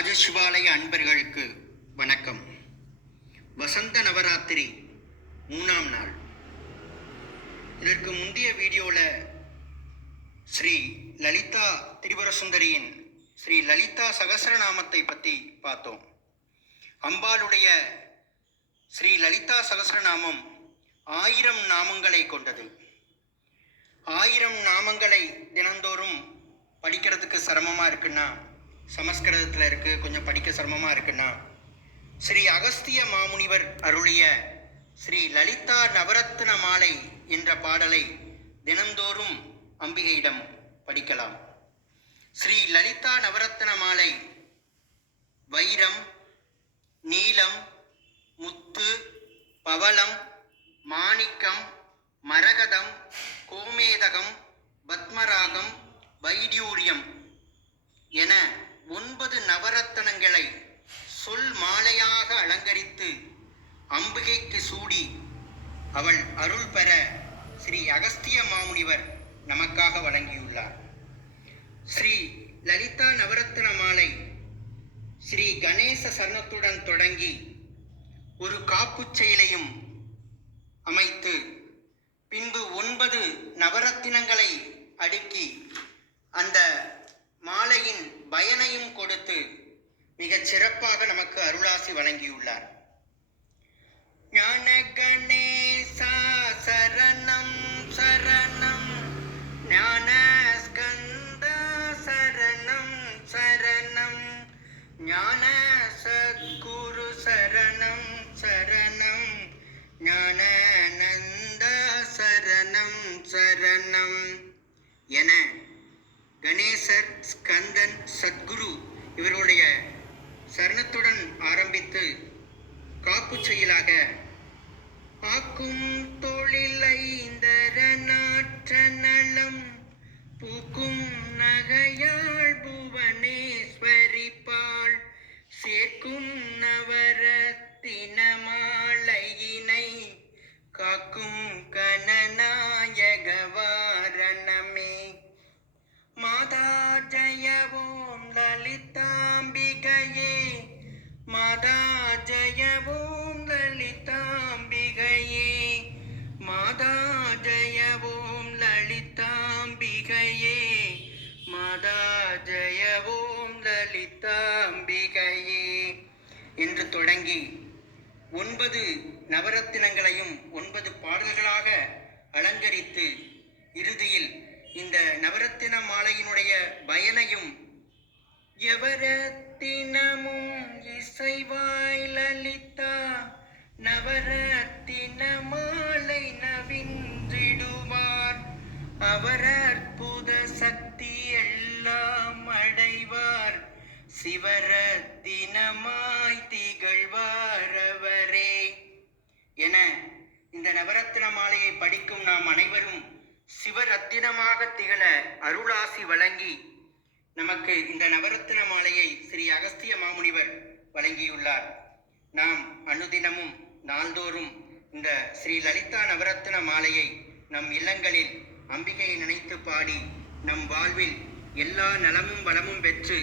ராஜசிவாலய அன்பர்களுக்கு வணக்கம். வசந்த நவராத்திரி 3ஆம் நாள். இதற்கு முந்தைய வீடியோவில் ஸ்ரீ லலிதா திரிபுர சுந்தரியின் ஸ்ரீ லலிதா சகஸ்ரநாமத்தை பற்றி பார்த்தோம். அம்பாளுடைய ஸ்ரீ லலிதா சகஸ்ரநாமம் 1000 நாமங்களை கொண்டது. 1000 நாமங்களை தினந்தோறும் படிக்கிறதுக்கு சிரமமாக இருக்குன்னா, சமஸ்கிருதத்தில் இருக்குது, கொஞ்சம் படிக்க சிரமமாக இருக்குன்னா, ஸ்ரீ அகஸ்திய மாமுனிவர் அருளிய ஸ்ரீ லலிதா நவரத்ன மாலை என்ற பாடலை தினந்தோறும் அம்பிகையிடம் படிக்கலாம். ஸ்ரீ லலிதா நவரத்ன மாலை வைரம், நீலம், முத்து, பவளம், மாணிக்கம், மரகதம், கோமேதகம், பத்மராகம், வைடூரியம் என 9 நவரத்தனங்களை சொல் மாலையாக அலங்கரித்து அம்பிகைக்கு சூடி அவள் அருள் பெற ஸ்ரீ அகஸ்திய மாமுனிவர் நமக்காக வழங்கியுள்ளார். ஸ்ரீ லலிதா நவரத்ன மாலை ஸ்ரீ கணேச சரணத்துடன் தொடங்கி ஒரு காப்புச் செயலையும் அமைத்து பின்பு 9 நவரத்தினங்களை அடுக்கி அந்த மாலையின் பயனையும் கொடுத்து மிகச் சிறப்பாக நமக்கு அருளாசி வழங்கியுள்ளார். ஞான கணேசா சரணம் சரணம், ஞான ஸ்கந்தா சரணம் சரணம், ஞான சத்குரு சரணம் சரணம், ஞானானந்த சரணம் சரணம் என கணேசர், ஸ்கந்தன், சத்குரு இவர்களுடைய சரணத்துடன் ஆரம்பித்து காப்பு செயலாக ஆக்கும் தொழிலைந்தரநாற்ற நலம் பூக்கும் நகையாள் புவனேஸ்வரி பால் சேர்க்கும் நவரத்தின மாலையினை காக்கும் கணநாயக வாரணமே. மாதா ஜய ஓம் லலிதாம்பிகையே, மாதா ஜய ஓம் லலிதாம்பிகையே, மாதா ஜய ஓம் லலிதாம்பிகையே, மாதா ஜய ஓம் லலிதாம்பிகையே என்று தொடங்கி 9 நவரத்தினங்களையும் 9 பாடல்களாக அலங்கரித்து இறுதியில் இந்த நவரத்தின மாலையினுடைய பயனையும் எவரத்தினமும் இசைவாய் லலிதா நவரத்தின மாலை நவின்றிடுவார், அவர் அற்புத சக்தி எல்லாம் அடைவார், சிவரத்தினமாய் திகழ்வாரவரே என இந்த நவரத்தின மாலையை படிக்கும் நாம் அனைவரும் சிவரத்தினமாக திகழ அருளாசி வழங்கி நமக்கு இந்த நவரத்தின மாலையை ஸ்ரீ அகஸ்திய மாமுனிவர் வழங்கியுள்ளார். நாம் அனுதினமும் நாள்தோறும் இந்த ஸ்ரீ லலிதா நவரத்தின மாலையை நம் இல்லங்களில் அம்பிகையை நினைத்து பாடி நம் வாழ்வில் எல்லா நலமும் வளமும் பெற்று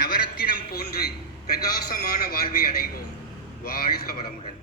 நவரத்தினம் போன்று பிரகாசமான வாழ்வை அடைவோம். வாழ்க வளமுடன்.